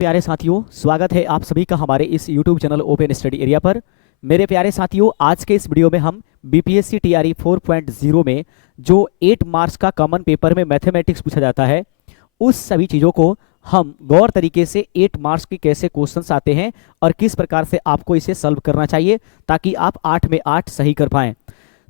प्यारे साथियों, स्वागत है आप सभी का हमारे इस YouTube channel open study area पर। मेरे प्यारे साथियों, आज के इस वीडियो में हम बीपीएससी टीआरई 4.0 में जो 8 मार्क्स का कॉमन पेपर में मैथमेटिक्स पूछा जाता है, उस सभी चीज़ों को हम गौर तरीके से 8 मार्क्स के कैसे क्वेश्चंस आते हैं और किस प्रकार से आपको इसे सॉल्व करना चाहिए ताकि आप 8 में 8 सही कर पाएँ।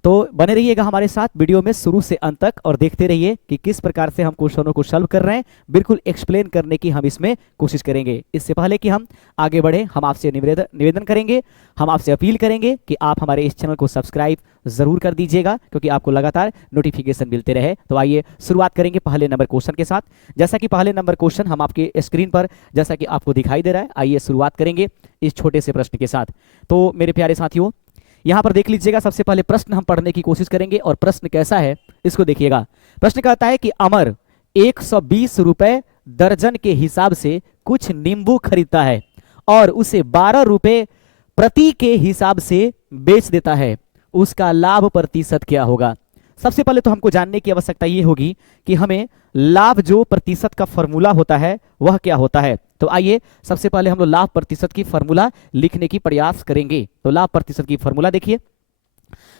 तो बने रहिएगा हमारे साथ वीडियो में शुरू से अंत तक और देखते रहिए कि किस प्रकार से हम क्वेश्चनों को सॉल्व कर रहे हैं। बिल्कुल एक्सप्लेन करने की हम इसमें कोशिश करेंगे। इससे पहले कि हम आगे बढ़े, हम आपसे निवेदन करेंगे, हम आपसे अपील करेंगे कि आप हमारे इस चैनल को सब्सक्राइब जरूर कर दीजिएगा, क्योंकि आपको लगातार नोटिफिकेशन मिलते रहे। तो आइए शुरुआत करेंगे पहले नंबर क्वेश्चन के साथ। जैसा कि पहले नंबर क्वेश्चन हम आपके स्क्रीन पर जैसा कि आपको दिखाई दे रहा है, आइए शुरुआत करेंगे इस छोटे से प्रश्न के साथ। तो मेरे प्यारे साथियों, यहाँ पर देख लीजिएगा, सबसे पहले प्रश्न हम पढ़ने की कोशिश करेंगे और प्रश्न कैसा है इसको देखिएगा। प्रश्न कहता है कि अमर 120 रुपए दर्जन के हिसाब से कुछ नींबू खरीदता है और उसे 12 रुपए प्रति के हिसाब से बेच देता है, उसका लाभ प्रतिशत क्या होगा। सबसे पहले तो हमको जानने की आवश्यकता ये होगी कि हमें लाभ जो प्रतिशत का फॉर्मूला होता है वह क्या होता है। तो आइए सबसे पहले हम लोग लाभ प्रतिशत की फॉर्मूला लिखने की प्रयास करेंगे। तो लाभ प्रतिशत की फॉर्मूला देखिए,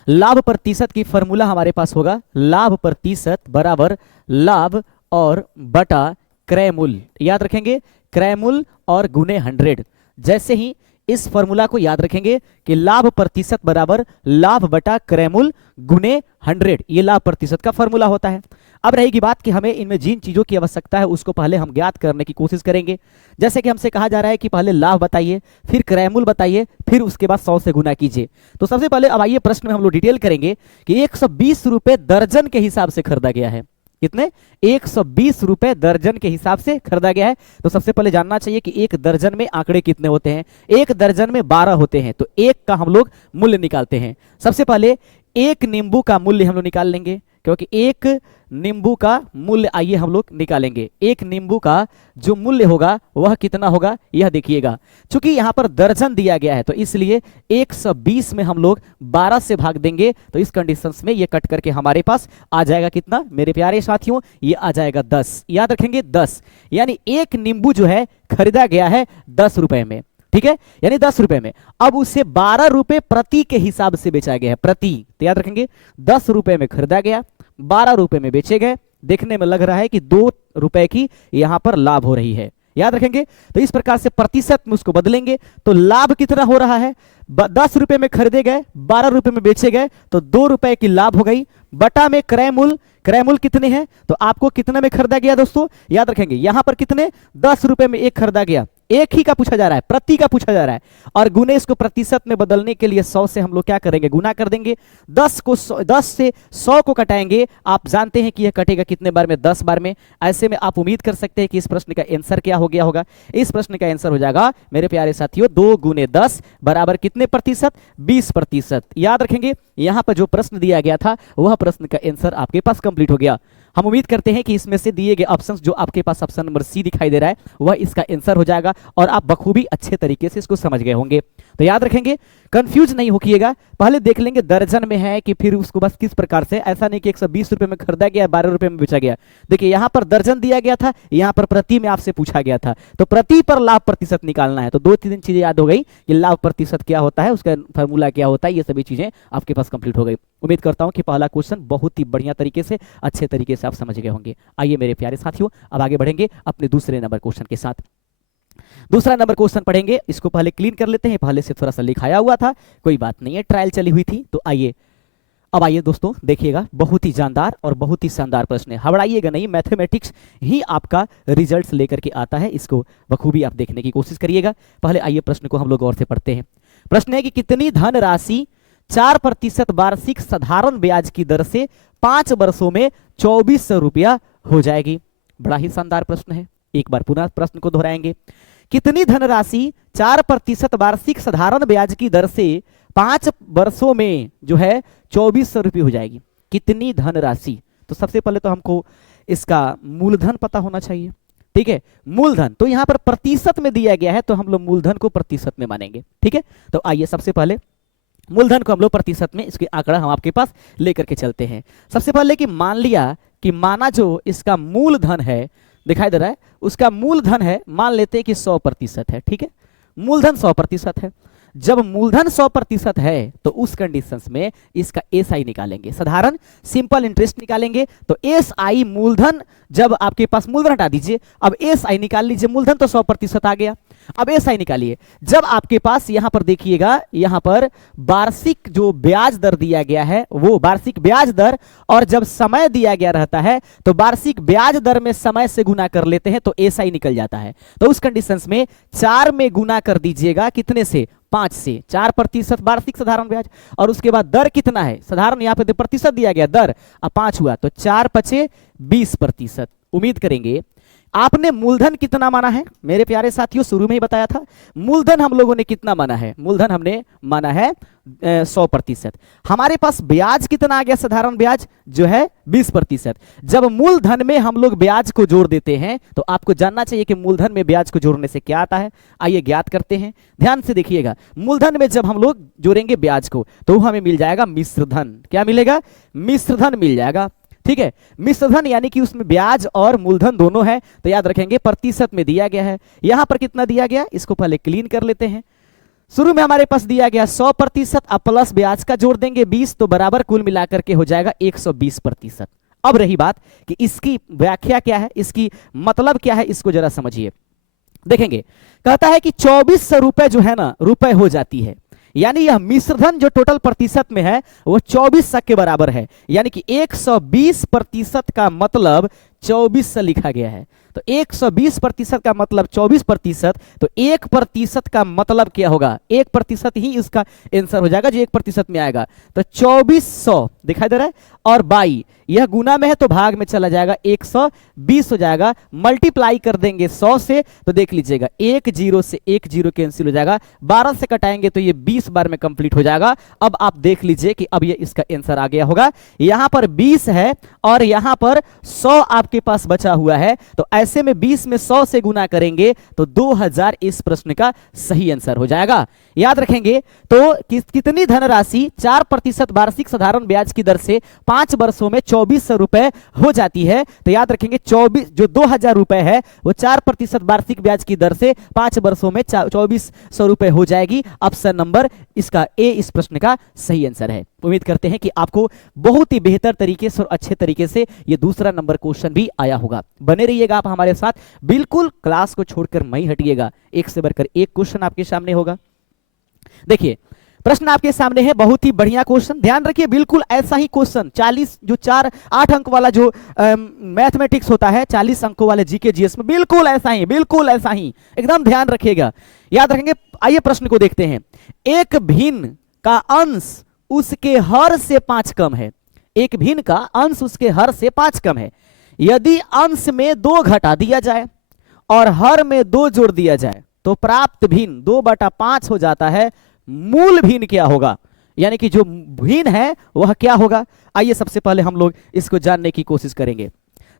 लाभ प्रतिशत की फॉर्मूला हमारे पास होगा लाभ प्रतिशत बराबर लाभ और बटा क्रय मूल्य। याद रखेंगे, क्रय मूल्य और गुने 100। जैसे ही इस फॉर्मूला को याद रखेंगे कि लाभ प्रतिशत बराबर लाभ बटा क्रय मूल्य गुने 100, ये लाभ प्रतिशत का फॉर्मूला होता है। अब रहेगी बात कि हमें इनमें जिन चीजों की आवश्यकता है उसको पहले हम ज्ञात करने की कोशिश करेंगे। जैसे कि हमसे कहा जा रहा है कि पहले लाभ बताइए, फिर क्रय मूल्य बताइए, फिर उसके बाद 100 से गुना कीजिए। तो सबसे पहले अब आइए प्रश्न में हम लोग डिटेल करेंगे कि 120 रुपए दर्जन के हिसाब से खरीदा गया है। कितने? 120 रुपए दर्जन के हिसाब से खरीदा गया है। तो सबसे पहले जानना चाहिए कि एक दर्जन में आंकड़े कितने होते हैं। एक दर्जन में 12 होते हैं, तो एक का हम लोग मूल्य निकालते हैं। सबसे पहले एक नींबू का मूल्य हम लोग निकाल लेंगे, क्योंकि एक नींबू का मूल्य आइए हम लोग निकालेंगे। एक नींबू का जो मूल्य होगा वह कितना होगा, यह देखिएगा। चूंकि यहां पर दर्जन दिया गया है तो इसलिए 120 में हम लोग 12 से भाग देंगे, तो इस कंडीशंस में ये कट करके हमारे पास आ जाएगा कितना मेरे प्यारे साथियों, ये आ जाएगा 10। याद रखेंगे 10, यानी एक नींबू जो है खरीदा गया है 10 रुपए में, ठीक है, यानी 10 रुपए में। अब उसे 12 रुपए प्रति के हिसाब से बेचा गया है, प्रति। तो याद रखेंगे 10 रुपए में खरीदा गया, 12 रुपए में बेचे गए। देखने में लग रहा है कि 2 रुपए की यहां पर लाभ हो रही है। याद रखेंगे, तो इस प्रकार से प्रतिशत में उसको बदलेंगे तो लाभ कितना हो रहा है, 10 रुपए में खरीदे गए, 12 रुपए में बेचे गए, तो 2 रुपए की लाभ हो गई। बटा में क्रय मूल्य, क्रय मूल्य कितने हैं, तो आपको कितने में खरीदा गया दोस्तों, याद रखेंगे यहां पर कितने, 10 रुपए में एक खरीदा गया, एक ही का पूछा जा रहा है, प्रति का पूछा जा रहा है। और गुने इसको प्रतिशत में बदलने के लिए 100 से हम लोग क्या करेंगे, गुना कर देंगे। 10 से 100 को कटाएंगे, आप जानते हैं कि यह कटेगा कितने बार में, 10 बार में। ऐसे में आप उम्मीद कर सकते हैं कि इस प्रश्न का आंसर क्या हो गया होगा। इस प्रश्न का आंसर हो जाएगा मेरे प्यारे साथियों 2 गुने 10 बराबर कितने प्रतिशत, 20%। याद रखेंगे यहां पर जो प्रश्न दिया गया था वह प्रश्न का आंसर आपके पास कंप्लीट हो गया। हम उम्मीद करते हैं कि इसमें से दिए गए ऑप्शंस, जो आपके पास ऑप्शन नंबर सी दिखाई दे रहा है, वह इसका आंसर हो जाएगा और आप बखूबी अच्छे तरीके से इसको समझ गए होंगे। तो याद रखेंगे, कंफ्यूज नहीं होइएगा, पहले देख लेंगे दर्जन में है कि फिर उसको बस किस प्रकार से, ऐसा नहीं कि 120 रुपए में खरीदा गया, 12 रुपए में बेचा गया। देखिए यहां पर दर्जन दिया गया था, यहां पर प्रति में आपसे पूछा गया था, तो प्रति पर लाभ प्रतिशत निकालना है। तो 2-3 चीजें याद हो गई कि लाभ प्रतिशत क्या होता है, उसका फॉर्मूला क्या होता है, ये सभी चीजें आपके पास कंप्लीट हो गई। उम्मीद करता हूं कि पहला क्वेश्चन बहुत ही बढ़िया तरीके से, अच्छे तरीके से आप समझ गए होंगे। आइए मेरे प्यारे साथियों, अब आगे बढ़ेंगे अपने दूसरे नंबर क्वेश्चन के साथ। दूसरा नंबर क्वेश्चन पढ़ेंगे, इसको पहले क्लीन कर लेते हैं, पहले से थोड़ा सा लिखाया हुआ था, कोई बात नहीं है, ट्रायल चली हुई थी। तो आइए अब आइए दोस्तों देखिएगा, बहुत ही जानदार और बहुत ही शानदार प्रश्न है। घबराइएगा नहीं, मैथमेटिक्स ही आपका रिजल्ट्स लेकर के आता है, इसको बखूबी आप देखने की कोशिश करिएगा। पहले आइए प्रश्न को हम लोग गौर से पढ़ते हैं। प्रश्न है कि कितनी धन राशि 4% वार्षिक साधारण ब्याज की दर से 5 वर्षों में 2400 रुपया हो जाएगी। बड़ा ही शानदार प्रश्न है, एक बार पुनः प्रश्न को दोहराएंगे। कितनी धनराशि 4% वार्षिक साधारण ब्याज की दर से 5 वर्षों में जो है 2400 रुपये हो जाएगी। कितनी धनराशि, तो सबसे पहले तो हमको इसका मूलधन पता होना चाहिए, ठीक है। मूलधन तो यहां पर प्रतिशत में दिया गया है, तो हम लोग मूलधन को प्रतिशत में मानेंगे, ठीक है। तो आइए सबसे पहले मूलधन को हम लोग प्रतिशत में, इसके आंकड़ा हम आपके पास लेकर के चलते हैं। सबसे पहले कि मान लिया कि माना जो इसका मूलधन है दिखाई दे रहा है, उसका मूलधन है, मान लेते हैं कि 100% है, ठीक है, मूलधन 100% है। जब मूलधन 100% है तो उस कंडीशंस में इसका एसआई निकालेंगे, साधारण सिंपल इंटरेस्ट निकालेंगे। तो एसआई मूलधन, जब आपके पास मूलधन हटा दीजिए, अब एसआई निकाल लीजिए, मूलधन तो 100% आ गया, अब एसआई निकालिए। जब आपके पास यहां पर देखिएगा, यहां पर वार्षिक जो ब्याज दर दिया गया है वो वार्षिक ब्याज दर, और जब समय दिया गया रहता है तो वार्षिक ब्याज दर में समय से गुना कर लेते हैं तो एसआई निकल जाता है। तो उस कंडीशंस में 4 में गुना कर दीजिएगा, कितने से, 5 से, 4% वार्षिक साधारण ब्याज, और उसके बाद दर कितना है, साधारण यहाँ पे प्रतिशत दिया गया, दर अब 5 हुआ तो 4 पचे 20%। उम्मीद करेंगे आपने मूलधन कितना माना है मेरे प्यारे साथियों, शुरू में ही बताया था। मूलधन हम लोगों ने कितना माना है, मूलधन हमने माना है 100%। हमारे पास ब्याज कितना आ गया, साधारण ब्याज जो है 20%। जब मूलधन में हम लोग ब्याज को जोड़ देते हैं तो आपको जानना चाहिए कि मूलधन में ब्याज को जोड़ने से क्या आता है, आइए ज्ञात करते हैं। ध्यान से देखिएगा, मूलधन में जब हम लोग जोड़ेंगे ब्याज को तो हमें मिल जाएगा मिश्रधन। क्या मिलेगा, मिश्रधन मिल जाएगा, ठीक है। मिश्रधन यानी कि उसमें ब्याज और मूलधन दोनों है, तो याद रखेंगे प्रतिशत में दिया गया है। यहां पर कितना दिया गया, इसको पहले क्लीन कर लेते हैं। शुरू में हमारे पास दिया गया 100%, अब प्लस ब्याज का जोड़ देंगे 20, तो बराबर कुल मिलाकर के हो जाएगा 120%। अब रही बात कि इसकी व्याख्या क्या है, इसकी मतलब क्या है, इसको जरा समझिए। देखेंगे, कहता है कि 2400 रुपए जो है ना, रुपए हो जाती है, यानी यह मिश्रधन जो टोटल प्रतिशत में है वो 2400 के बराबर है, यानी कि 120% का मतलब 2400 लिखा गया है। तो 120% का मतलब 24%, तो 1% का मतलब क्या होगा, 1% ही इसका आंसर हो जाएगा जो 1% में आएगा। तो 2400 दिखाई दे रहा है, और 22 यह गुना में है तो भाग में चला जाएगा, 120 हो जाएगा। मल्टीप्लाई कर देंगे 100 से तो देख लीजिएगा 1 0 से 1 0 कैंसिल हो जाएगा, 12 से कटाएंगे तो ये 20 बार में कंप्लीट हो जाएगा। अब आप देख लीजिए कि अब ये इसका आंसर आ गया होगा। यहां पर 20 है और यहां पर 100 आपके पास बचा हुआ है, तो ऐसे में 20 में 100 से गुना करेंगे तो 2000 इस प्रश्न का सही आंसर हो जाएगा। याद रखेंगे तो कितनी धनराशि 4% वार्षिक साधारण ब्याज की दर से 5 वर्षों में 2400 रुपए हो जाती है। तो याद रखेंगे 24 जो 2000 रुपए है वो 4% वार्षिक ब्याज की दर से 5 वर्षों में 2400 रुपए हो जाएगी। ऑप्शन नंबर इसका ए इस प्रश्न का सही आंसर है। उम्मीद करते हैं कि आपको बहुत ही बेहतर तरीके से और अच्छे तरीके से ये दूसरा नंबर क्वेश्चन भी आया होगा। बने रहिएगा आप हमारे साथ, बिल्कुल क्लास को छोड़कर नहीं हटिएगा, एक से बढ़कर एक क्वेश्चन आपके सामने होगा। देखिए प्रश्न आपके सामने है, बहुत ही बढ़िया क्वेश्चन, ध्यान रखिए बिल्कुल ऐसा ही क्वेश्चन 40 जो 8 अंक वाला जो मैथमेटिक्स होता है 40 अंकों वाले जीके जीएस में बिल्कुल ऐसा ही, बिल्कुल ऐसा ही, एकदम ध्यान रखिएगा, याद रखेंगे। आइए प्रश्न को देखते हैं। एक भिन्न का अंश उसके हर से 5 कम है, एक भिन्न का अंश उसके हर से 5 कम है। यदि अंश में 2 घटा दिया जाए और हर में 2 जोड़ दिया जाए तो प्राप्त भिन्न 2/5 हो जाता है। मूल भिन्न क्या होगा, यानी कि जो भिन्न है वह क्या होगा। आइए सबसे पहले हम लोग इसको जानने की कोशिश करेंगे।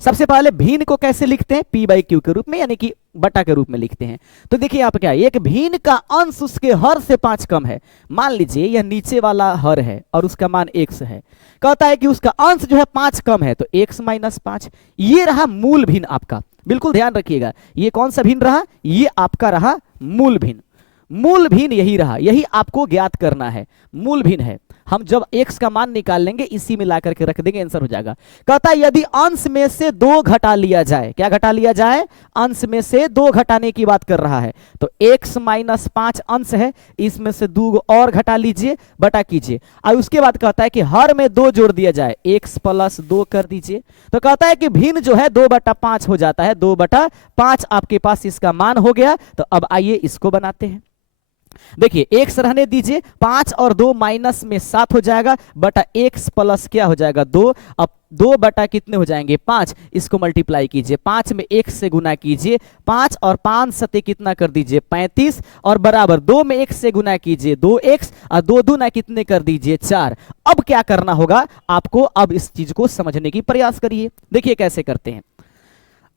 सबसे पहले भिन्न को कैसे लिखते हैं, P/Q के रूप में, यानी कि बटा के रूप में लिखते हैं। तो देखिए यहाँ पे क्या है, एक भिन्न का अंश उसके हर से 5 कम है। मान लीजिए यह नीचे वाला हर है और उसका मान x है, कहता है कि उसका अंश जो है 5 कम है, तो x - 5, ये रहा मूल भिन्न आपका। बिल्कुल ध्यान रखिएगा, ये कौन सा भिन्न रहा, ये आपका रहा मूल भिन्न। मूल भिन्न यही रहा, यही आपको ज्ञात करना है, मूल भिन्न है। हम जब x का मान निकाल लेंगे इसी में ला करके रख देंगे, आंसर हो जाएगा। कहता है यदि अंश में से 2 घटा लिया जाए, क्या घटा लिया जाए, अंश में से 2 घटाने की बात कर रहा है। तो x - 5 अंश है, इसमें से 2 और घटा लीजिए, बटा कीजिए। और उसके बाद कहता है कि हर में 2 जोड़ दिया जाए, x + 2 कर दीजिए। तो कहता है कि भिन्न जो है 2/5 हो जाता है, 2/5 आपके पास इसका मान हो गया। तो अब आइए इसको बनाते हैं। देखिए x रहने दीजिए, 5 और 2 माइनस में 7 हो जाएगा, बटा x प्लस क्या हो जाएगा 2। अब 2 बटा कितने हो जाएंगे 5, इसको मल्टीप्लाई कीजिए, 5 में 1 से गुना कीजिए, 5 और 5 सते कितना कर दीजिए 35, और बराबर 2 में 1 से गुना कीजिए 2x, और 2 दूना कितने कर दीजिए 4। अब क्या करना होगा आपको, अब इस चीज को समझने की प्रयास करिए। देखिए कैसे करते हैं।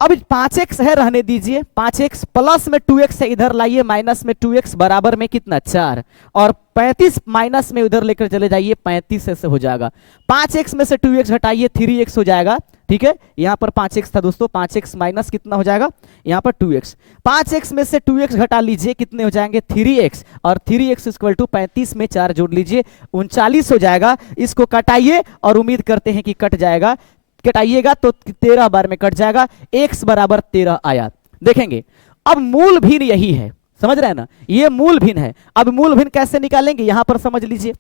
अब 5x है, रहने दीजिए, 5x प्लस में 2x है इधर लाइए, माइनस में 2x बराबर में कितना 4, और 35 माइनस में उधर लेकर चले जाइए, 35 से हो जाएगा। 5x में से 2x हटाइए, 3x हो जाएगा, ठीक है, यहाँ पर 5x था दोस्तों, 5x माइनस कितना हो जाएगा यहाँ पर 2x, 5x में से 2x घटा लीजिए, कितने हो जाएंगे 3x, और 3x इक्वल टू 35 में 4 जोड़ लीजिए 39 हो जाएगा। इसको कटाइए और उम्मीद करते हैं कि कट जाएगा, कटाइएगा तो 13 बार में कट जाएगा, x बराबर 13 आया। देखेंगे अब मूल भिन्न यही है, समझ रहे हैं ना, ये मूल भिन्न है। अब मूल भिन्न कैसे निकालेंगे, यहां पर समझ लीजिए,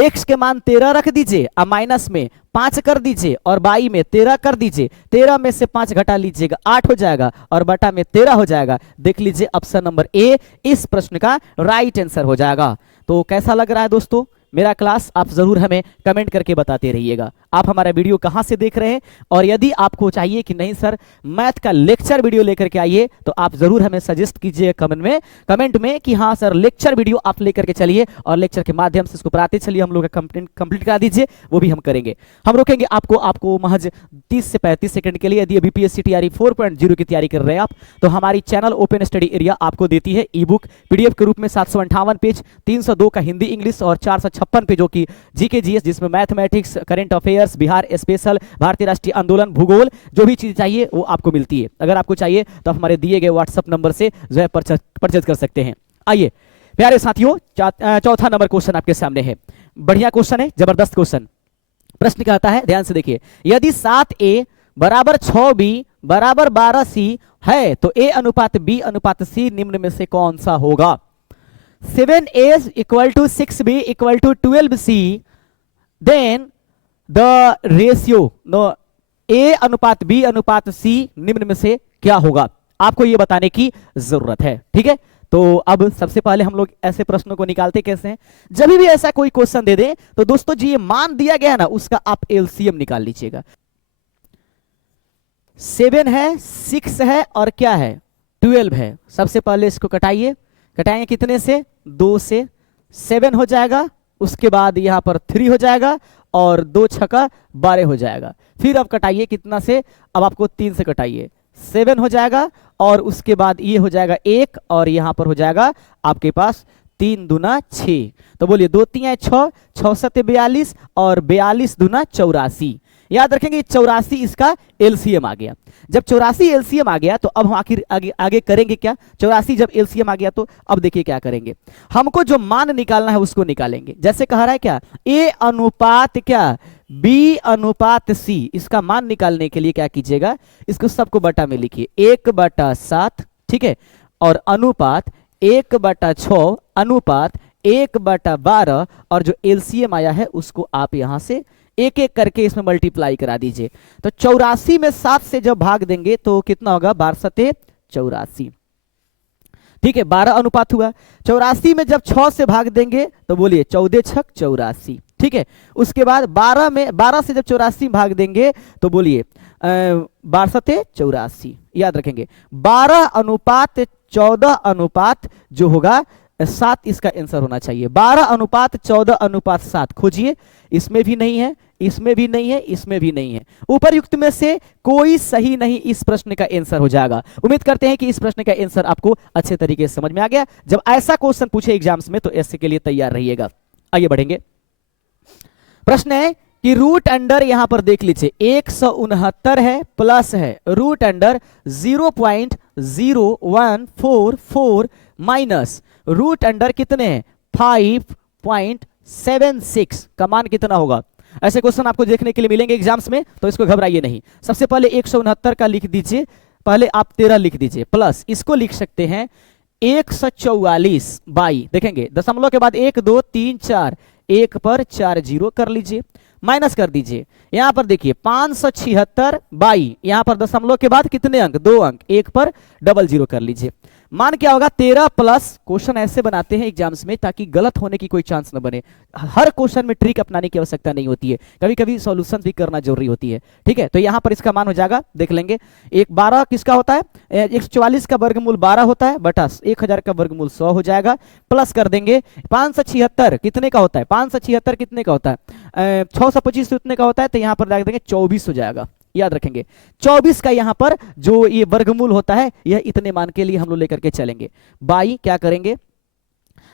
x के मान 13 रख दीजिए, अब माइनस में 5 कर दीजिए और y में 13 कर दीजिए, 13 में से 5 घटा लीजिएगा 8 हो जाएगा और बटा में 13 हो जाएगा। देख लीजिए ऑप्शन नंबर ए इस प्रश्न का राइट आंसर हो जाएगा। तो कैसा लग रहा है दोस्तों मेरा क्लास, आप जरूर हमें कमेंट करके बताते रहिएगा आप हमारा वीडियो कहां से देख रहे हैं, और यदि आपको चाहिए कि नहीं सर मैथ का लेक्चर वीडियो लेकर के आइए तो आप जरूर हमें सजेस्ट कीजिए कमेंट में कि हाँ सर लेक्चर वीडियो आप लेकर के चलिए और लेक्चर के माध्यम से इसको पढ़ाते चलिए, हम लोग का कंप्लीट करा दीजिए, वो भी हम करेंगे। हम रोकेंगे आपको महज 30 से 35 सेकंड के लिए। यदि बीपीएससी टीआरई 4.0 की तैयारी कर रहे हैं आप, तो हमारी चैनल ओपन स्टडी एरिया आपको देती है ई बुक पीडीएफ के रूप में 758 पेज, 302 का हिंदी इंग्लिश और 456 पेजों की जीके जीएस, जिसमें mathematics, current affairs, Bihar special, भारतीय राष्ट्रीय आंदोलन, भूगोल, जो भी चीज चाहिए वो आपको मिलती है। अगर आपको चाहिए तो आप हमारे दिए गए व्हाट्सएप नंबर से जो है परचेज कर सकते हैं। आइए प्यारे साथियों, चौथा नंबर क्वेश्चन आपके सामने है, बढ़िया क्वेश्चन है, जबरदस्त क्वेश्चन। प्रश्न कहता है, ध्यान से देखिए, यदि 7a बराबर 6b बराबर 12c है तो a अनुपात b अनुपात c निम्न में से कौन सा होगा। 7a equal to 6b equal to 12c, then the ratio a अनुपात b अनुपात c निम्न में से क्या होगा, आपको यह बताने की जरूरत है। ठीक है, तो अब सबसे पहले हम लोग ऐसे प्रश्नों को निकालते कैसे हैं, जब भी ऐसा कोई क्वेश्चन दे दे तो दोस्तों जी ये मान दिया गया ना उसका आप एलसीएम निकाल लीजिएगा। 7 है, 6 है और क्या है 12 है। सबसे पहले इसको कटाइए, कटाएंगे कितने से 2 से, 7 हो जाएगा, उसके बाद यहां पर 3 हो जाएगा और 2 छक्का 12 हो जाएगा। फिर अब कटाइए कितना से, अब आपको 3 से कटाइए, 7 हो जाएगा और उसके बाद ये हो जाएगा 1 और यहां पर हो जाएगा आपके पास 3 दूना 6। तो बोलिए 2 3 6, 6 7 42 और 42 दूना 84। याद रखेंगे 84 इसका एलसीएम आ गया। जब 84 एलसीएम आ गया तो अब हम आखिर आगे करेंगे क्या, 84 जब एलसीएम आ गया तो अब देखिए क्या करेंगे, हमको जो मान निकालना है उसको निकालेंगे। जैसे कह रहा है क्या, ए अनुपात क्या बी अनुपात सी, इसका मान निकालने के लिए क्या कीजिएगा, इसको सबको बटा में लिखिए 1/7, ठीक है, और अनुपात 1/6 अनुपात 1/12, और जो एलसीएम आया है उसको आप यहां से एक एक करके इसमें मल्टीप्लाई करा दीजिए। तो 84 में 7 से जब भाग देंगे तो कितना होगा, 12 84, ठीक है, 12 अनुपात हुआ। 84 में जब 6 से भाग देंगे तो बोलिए 14 छक 84, ठीक है। उसके बाद 12 से जब 84 भाग देंगे तो बोलिए 12 84, याद रखेंगे 12 अनुपात 14 अनुपात जो होगा 7 इसका आंसर होना चाहिए। 12 अनुपात 14 अनुपात 7 खोजिए, इसमें भी नहीं है, इसमें भी नहीं है, इसमें भी नहीं है, उपरयुक्त में से कोई सही नहीं इस प्रश्न का आंसर हो जाएगा। उम्मीद करते हैं कि इस प्रश्न का आंसर आपको अच्छे तरीके से समझ में आ गया। जब ऐसा क्वेश्चन पूछे एग्जाम्स में तो ऐसे के लिए तैयार रहिएगा। आइए बढ़ेंगे, प्रश्न है कि रूट अंडर, यहां पर देख लीजिए 169 है प्लस है root under 0.0144 minus root under कितने हैं 5.76 का मान कितना होगा। ऐसे क्वेश्चन आपको देखने के लिए मिलेंगे एग्जाम्स में, तो इसको घबराइए नहीं। सबसे पहले 169 का लिख दीजिए, पहले आप 13 लिख दीजिए, प्लस इसको लिख सकते हैं 144 बाई, देखेंगे दशमलव के बाद 1 2 3 4, 1 पर 4 0 कर लीजिए, माइनस कर दीजिए। यहां पर देखिए 576 बाई, यहां पर दशमलव के बाद कितने अंक 2 अंक, 1 पर 00 कर लीजिए। मान क्या होगा 13 प्लस, क्वेश्चन ऐसे बनाते हैं एग्जाम्स में ताकि गलत होने की कोई चांस न बने। हर क्वेश्चन में ट्रिक अपनाने की आवश्यकता नहीं होती है, कभी कभी सॉल्यूशन भी करना जरूरी होती है, ठीक है। तो यहां पर इसका मान हो जाएगा, देख लेंगे, 12 किसका होता है 144 का वर्गमूल 12 होता है, बटा 1000 का वर्गमूल 100 हो जाएगा, प्लस कर देंगे 576 कितने का होता है, 576 कितने का होता है 625 कितने का होता है, तो यहां पर लगा देंगे 24 हो जाएगा। याद रखेंगे 24 का यहां पर जो ये वर्गमूल होता है, यह इतने मान के लिए हम लोग लेकर के चलेंगे। बाई क्या करेंगे,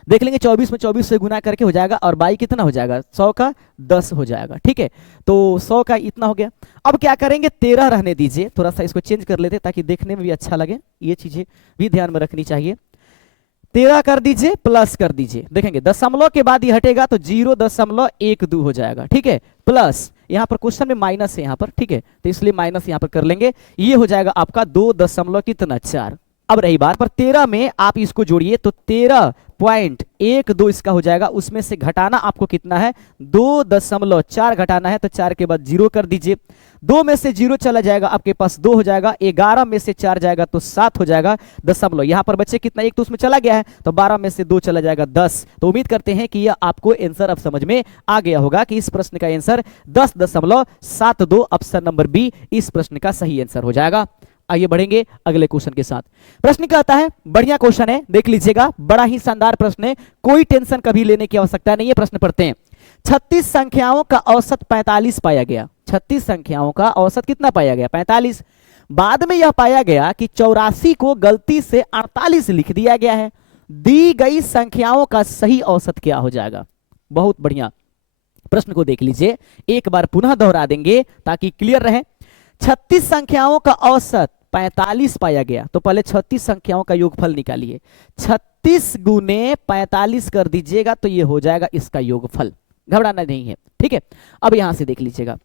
देख लेंगे 24 में 24 से गुना करके हो जाएगा और बाई कितना हो जाएगा 100 का 10 हो जाएगा। ठीक है, तो 100 का इतना हो गया। अब क्या करेंगे 13 रहने दीजिए, थोड़ा सा इसको चेंज कर लेते ताकि देखने में भी अच्छा लगे, ये चीजें भी ध्यान में रखनी चाहिए। 13 कर दीजिए प्लस कर दीजिए, देखेंगे दशमलव के बाद ये हटेगा तो 0.12 हो जाएगा। ठीक है, प्लस यहाँ पर क्वेश्चन में माइनस है यहाँ पर, ठीक है, तो इसलिए माइनस यहाँ पर कर लेंगे, ये हो जाएगा आपका 2.4। अब रही बात पर 13 में आप इसको जोड़िए तो 13.12 इसका हो जाएगा, उसमें से घटाना आपको कितना है 2.4 घटाना है, तो 4 के बाद 0 कर दीजिए। 2 में से 0 चला जाएगा आपके पास 2 हो जाएगा, 11 में से 4 जाएगा तो 7 हो जाएगा दशमलव। यहाँ पर बच्चे कितना, एक तो उसमें चला गया है, तो 12 में से 2 चला जाएगा 10। तो उम्मीद करते हैं कि यह आपको आंसर अब समझ में आ गया होगा कि इस प्रश्न का आंसर 10.72 ऑप्शन नंबर बी इस प्रश्न का सही आंसर हो जाएगा। आइए बढ़ेंगे अगले क्वेश्चन के साथ। प्रश्न क्या आता है, बढ़िया क्वेश्चन है, देख लीजिएगा, बड़ा ही शानदार प्रश्न है, कोई टेंशन कभी लेने की आवश्यकता नहीं है। प्रश्न पढ़ते हैं। 36 संख्याओं का औसत 45 पाया गया। 36 संख्याओं का औसत कितना पाया गया 45। बाद में यह पाया गया कि 84 को गलती से 48 लिख दिया गया है। दी गई संख्याओं का सही औसत क्या हो जाएगा। बहुत बढ़िया, प्रश्न को देख लीजिए, एक बार पुनः दोहरा देंगे ताकि क्लियर रहे। 36 संख्याओं का औसत 45 पाया गया, तो पहले 36 संख्याओं का योगफल निकालिए। 36 गुने 45 कर दीजिएगा तो ये हो जाएगा इसका योगफल, घबराना नहीं है। ठीक है, अब यहां से देख लीजिएगा,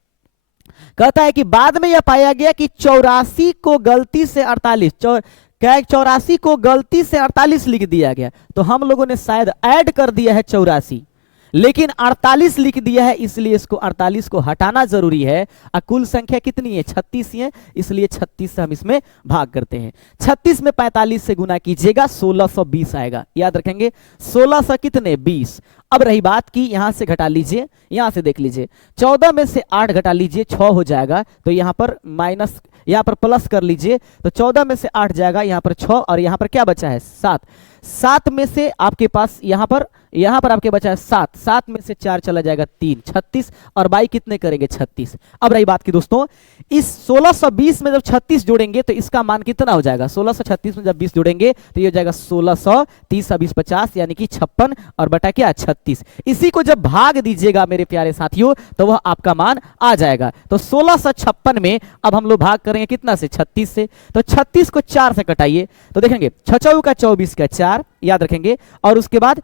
कहता है कि बाद में यह पाया गया कि 84 को गलती से 84 को गलती से 48 लिख दिया गया, तो हम लोगों ने शायद ऐड कर दिया है 84, लेकिन 48 लिख दिया है, इसलिए इसको 48 को हटाना जरूरी है। कुल संख्या कितनी है 36 ही है, इसलिए 36 से हम इसमें भाग करते हैं। 36 में 45 से गुना कीजिएगा 1620 आएगा, याद रखेंगे 1600 कितने 20। अब रही बात की यहां से घटा लीजिए, यहां से देख लीजिए 14 में से 8 घटा लीजिए 6 हो जाएगा, तो यहां पर माइनस, यहां पर प्लस कर लीजिए, तो 14 में से 8 जाएगा, यहां पर 6 और यहां पर क्या बचा है 7। 7 में से आपके पास यहां पर आपके बचा है 7, 7 में से 4 चला जाएगा 3, 36 और बाई कितने करेंगे 36। अब रही बात की दोस्तों, इस 1620 में जब 36 जोड़ेंगे तो इसका मान कितना हो जाएगा, 1636 में जब 20 जोड़ेंगे तो ये हो जाएगा 1600, 30 20 50 यानी कि 56 और बटा क्या 36। इसी को जब भाग दीजिएगा मेरे प्यारे साथियों तो वह आपका मान आ जाएगा। तो 1656 में अब हम लोग भाग करेंगे कितना से 36 से, तो 36 को 4 से कटाइए तो देखेंगे 6 का 24 का 4, याद रखेंगे, और उसके बाद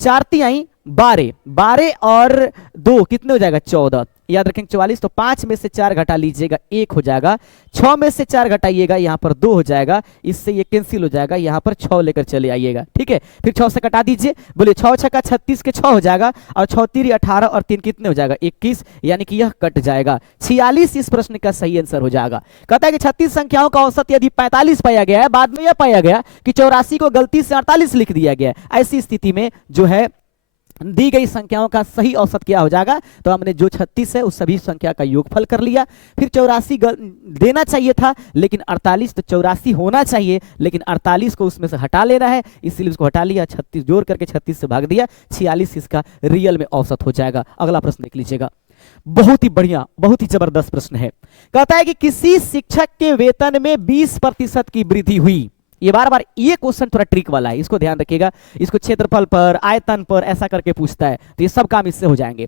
4 तिहाई 12, 12 और 2 कितने हो जाएगा 14, याद रखेंगे 44। तो 5 में से 4 घटा लीजिएगा 1 हो जाएगा, 6 में से 4 घटाइएगा यहाँ पर 2 हो जाएगा, इससे ये कैंसिल हो जाएगा, यहाँ पर 6 लेकर चले आइएगा। ठीक है, फिर 6 से कटा दीजिए, बोले 6 छक्का 36 के 6 हो जाएगा, और 6 3 18 और 3 कितने हो जाएगा 21, यानी कि यह कट जाएगा 46 इस प्रश्न का सही आंसर हो जाएगा। कहता है कि 36 संख्याओं का औसत यदि 45 पाया गया है, बाद में यह पाया गया कि 84 को गलती से 48 लिख दिया गया है, ऐसी स्थिति में जो है दी गई संख्याओं का सही औसत क्या हो जाएगा। तो हमने जो 36 है उस सभी संख्या का योगफल कर लिया, फिर 84 देना चाहिए था लेकिन 48, तो 84 होना चाहिए लेकिन 48 को उसमें से हटा लेना है, इसलिए उसको हटा लिया, 36 जोड़ करके 36 से भाग दिया, 46 इसका रियल में औसत हो जाएगा। अगला प्रश्न देख लीजिएगा, बहुत ही बढ़िया, बहुत ही जबरदस्त प्रश्न है। कहता है कि किसी शिक्षक के वेतन में 20% की वृद्धि हुई। ये बार बार ये क्वेश्चन थोड़ा ट्रिक वाला है, इसको ध्यान रखिएगा, इसको क्षेत्रफल पर आयतन पर ऐसा करके पूछता है, तो ये सब काम इससे हो जाएंगे।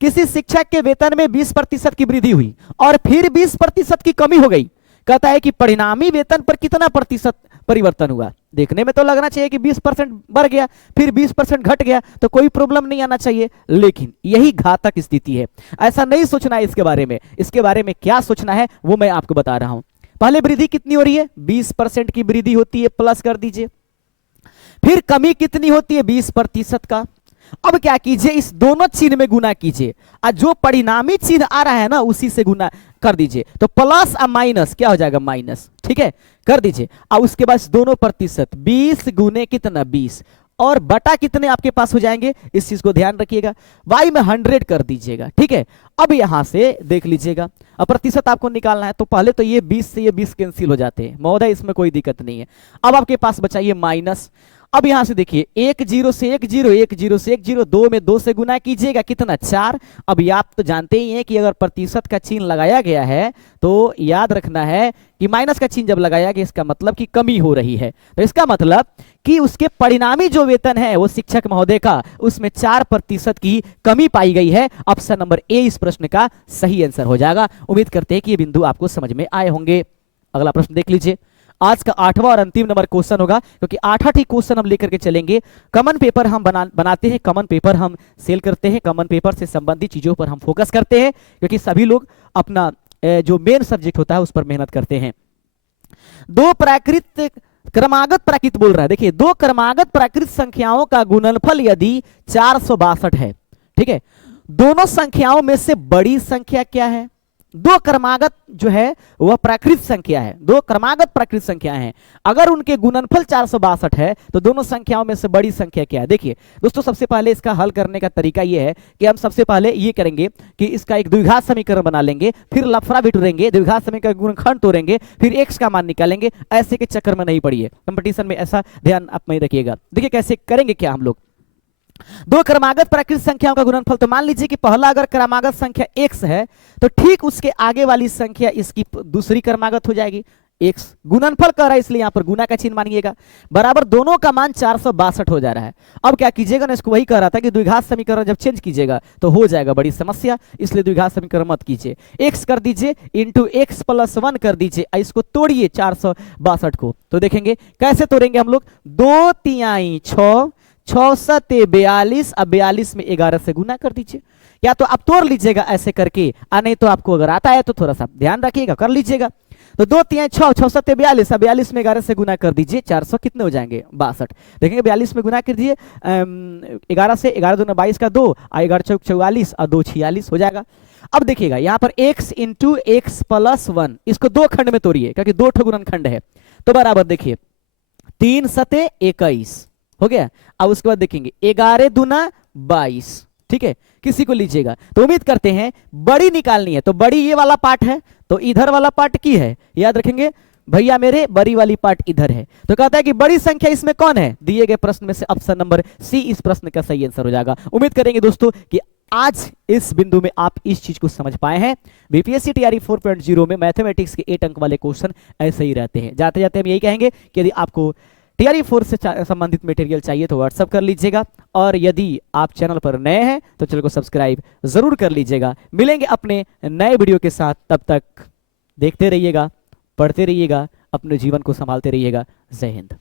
किसी शिक्षक के वेतन में 20% की वृद्धि हुई और फिर 20% की कमी हो गई। कहता है कि परिणामी वेतन पर कितना प्रतिशत परिवर्तन हुआ। देखने में तो लगना चाहिए कि 20% बढ़ गया फिर 20% घट गया, तो कोई प्रॉब्लम नहीं आना चाहिए, लेकिन यही घातक स्थिति है। ऐसा नहीं सोचना है इसके बारे में, इसके बारे में क्या सोचना है वो मैं आपको बता रहा हूं। पहले वृद्धि कितनी हो रही है 20% की वृद्धि होती है, प्लस कर दीजिए, फिर कमी कितनी होती है 20% का। अब क्या कीजिए, इस दोनों चिन्ह में गुना कीजिए, और जो परिणामी चिन्ह आ रहा है ना उसी से गुना कर दीजिए, तो प्लस और माइनस क्या हो जाएगा माइनस, ठीक है, कर दीजिए। और उसके बाद दोनों प्रतिशत 20 गुने कितना 20 और बटा कितने आपके पास हो जाएंगे, इस चीज को ध्यान रखिएगा, y में 100 कर दीजिएगा। ठीक है, अब यहां से देख लीजिएगा, अब प्रतिशत आपको निकालना है, तो पहले तो ये 20 से ये 20 कैंसिल हो जाते हैं महोदय, इसमें कोई दिक्कत नहीं है। अब आपके पास बचा ये माइनस, अब यहां से देखिए 1 0 से 1 0, 1 0 से 1 0, 2 में 2 से गुना कीजिएगा कितना 4। अब ये आप तो जानते ही हैं कि अगर प्रतिशत का चिन्ह लगाया गया है तो याद रखना है कि माइनस का चिन्ह जब लगाया गया इसका मतलब कि कमी हो रही है। तो इसका मतलब कि उसके परिणामी जो वेतन है वो शिक्षक महोदय का उसमें 4% की कमी पाई गई है। ऑप्शन नंबर ए इस प्रश्न का सही आंसर हो जाएगा। उम्मीद करते हैं कि ये बिंदु आपको समझ में आए होंगे। अगला प्रश्न देख लीजिए। आज का 8वां और अंतिम नंबर क्वेश्चन होगा, क्योंकि 8 ही क्वेश्चन हम लेकर के चलेंगे। कॉमन पेपर हम बनाते हैं, कॉमन पेपर हम सेल करते हैं, कॉमन पेपर से संबंधित चीजों पर हम फोकस करते हैं, क्योंकि सभी लोग अपना जो मेन सब्जेक्ट होता है उस पर मेहनत करते हैं। दो प्राकृत क्रमागत प्राकृत बोल रहा है, देखिए दो क्रमागत प्राकृत संख्याओं का गुणनफल यदि 462 है, ठीक है, दोनों संख्याओं में से बड़ी संख्या क्या है? दो क्रमागत जो है वह प्राकृत संख्या है, दो क्रमागत प्राकृत संख्या हैं, अगर उनके गुणनफल 462 है तो दोनों संख्याओं में से बड़ी संख्या क्या है? देखिए दोस्तों, सबसे पहले इसका हल करने का तरीका यह है कि हम सबसे पहले ये करेंगे कि इसका एक द्विघात समीकरण बना लेंगे, फिर लफड़ा बिटोरेंगे, द्विघात समीकरण का गुणनखंड तोड़ेंगे, फिर एक्स का मान निकालेंगे। ऐसे के चक्कर में नहीं पड़िए, कंपटीशन में ऐसा ध्यान आप में रखिएगा। देखिए कैसे करेंगे क्या हम लोग। दो क्रमागत प्राकृत संख्याओं का गुणनफल, तो मान लीजिए कि पहला अगर क्रमागत संख्या x है तो ठीक उसके आगे वाली संख्या इसकी दूसरी क्रमागत हो जाएगी। x गुणनफल कर रहा है इसलिए यहां पर गुना का चिन्ह मानिएगा, बराबर दोनों का मान 462 हो जा रहा है। अब क्या कीजिएगा ना, इसको वही कह रहा था कि द्विघात समीकरण जब चेंज कीजिएगा तो हो जाएगा बड़ी समस्या, इसलिए द्विघात समीकरण मत कीजिए। x कर दीजिए इंटू x प्लस 1 कर दीजिए, इसको तोड़िए 462 को, तो देखेंगे कैसे तोड़ेंगे हम लोग। 2 तिहाई 6, 6 सते 42, अब 42 में 11 से गुना कर दीजिए, या तो आप तोड़ लीजिएगा ऐसे करके, नहीं तो आपको अगर आता है तो थोड़ा सा ध्यान रखिएगा, कर लीजिएगा। तो 2 तिहाई 6, 6 सते 42, अब 42 में 11 से गुना कर दीजिए, 400 कितने हो जाएंगे 62। देखेंगे 42 में गुना कर दीजिए 11 से, 11 दूना 22 का 2, 11 चौक 44 और 2 46 हो जाएगा। अब देखिएगा यहाँ पर x इंटू एक्स प्लस 1, इसको दो खंड में तोड़िए क्योंकि दो ठो गुणनखंड है, तो बराबर देखिए 3 सते 21 हो गया। अब उसके बाद देखेंगे 11 दूना 22, ठीक है, किसी को लीजिएगा। तो उम्मीद करते हैं बड़ी निकालनी है, तो बड़ी ये वाला पार्ट है, तो इधर वाला पार्ट की है, याद रखेंगे भैया मेरे, बड़ी वाली पार्ट इधर है। तो कहता है कि बड़ी संख्या इसमें कौन है, दिए गए प्रश्न में से ऑप्शन नंबर सी इस प्रश्न का सही आंसर हो जाएगा। उम्मीद करेंगे दोस्तों कि आज इस बिंदु में आप इस चीज को समझ पाए हैं। बीपीएससी टीआरई 4.0 में मैथमेटिक्स के 8 अंक वाले क्वेश्चन ऐसे ही रहते हैं। जाते जाते हम यही कहेंगे कि यदि आपको टीआरई 4 से संबंधित मटेरियल चाहिए तो व्हाट्सअप कर लीजिएगा, और यदि आप चैनल पर नए हैं तो चैनल को सब्सक्राइब जरूर कर लीजिएगा। मिलेंगे अपने नए वीडियो के साथ, तब तक देखते रहिएगा, पढ़ते रहिएगा, अपने जीवन को संभालते रहिएगा। जय हिंद।